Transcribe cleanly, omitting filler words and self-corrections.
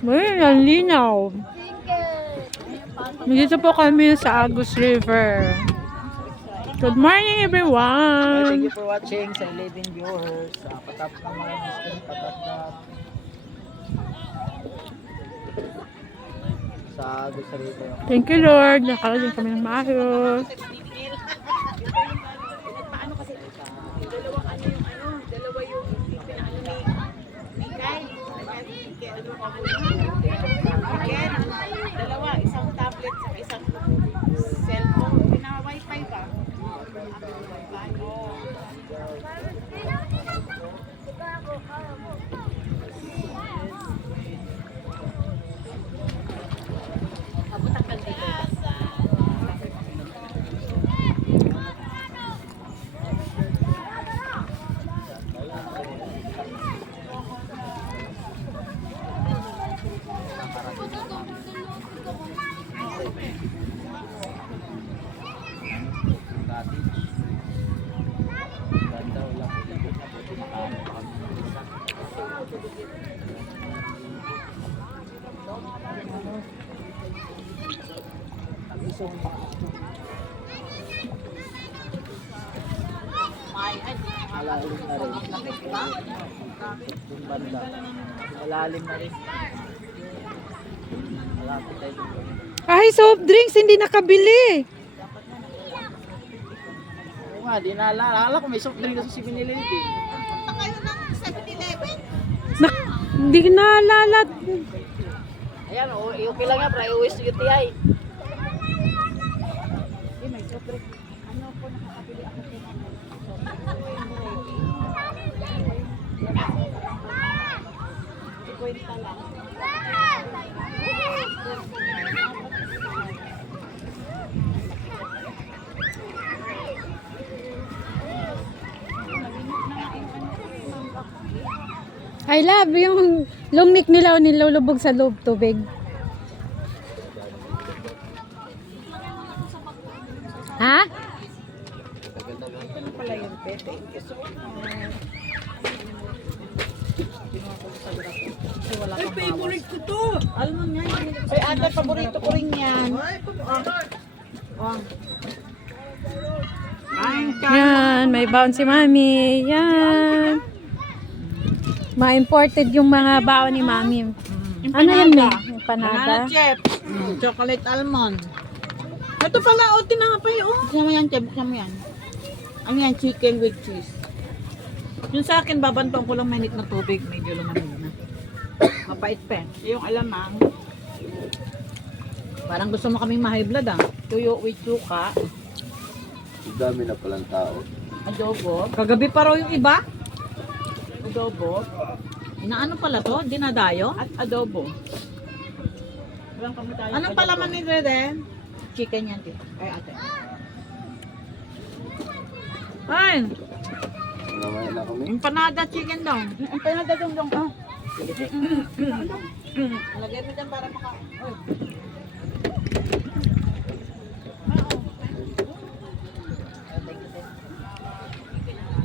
Uy, ang linaw. Dito po kami sa Agus River. Good morning, Thank everyone. you for watching sa 11 viewers. Patap naman, patap na sa gusto rito. Thank you, Lord. Nakarating kami ng maayos. Dalawa, isang tablet sa isang cellphone. Pina-wifi ba? Abutang ka dito. Ganda, wala ko dito na buti makaano kami. Malalim na rin. Yung banda. Malalim na rin. Malapit tayo dito. Ay, soft drinks, hindi nakabili. Oo nga, di naalala ko may soft drink kasi si Binilili. Punta kayo ng 7-Eleven? Hindi ko naalala. Ayan, okay lang yan, pre-uwis to UTI. May soft drink. Ano po nakakabili ako po ng kwenta lang. I love yung lungnik nila nilulubog sa loob tubig. Ha? Ano pala yung pete? Kasi wala kang favorite ko to. Almond nga. Ay, ate, paborito ko rin yan. Oh. Yan, may baon si Mami. Yan. Ma-imported yung mga baon ni Mami. Ano yan, May? Empanada? Chef. Chocolate almond. Ito pala, o, tinapay, o. Buksan mo yan, chef. Buksan mo yan. Ano yan? Chicken with cheese. Yung sa akin, babantuan ko lang mainit na tubig. Medyo lumanig na. Mapait pa. Yung alamang. Parang gusto mo kaming ma-high blood, ah. Tuyo with suka. Dami na palang tao. Adobo. Kagabi pa raw yung iba. Adobo. Inaano pala to? Dinadayo? At adobo. Anong palaman ni Reden? Chicken yan, di. Ay, ate. Ay! Naman na kami. Empanada chicken daw. Empanada dong. Oh. Lagyan mo dyan para maka... Oy.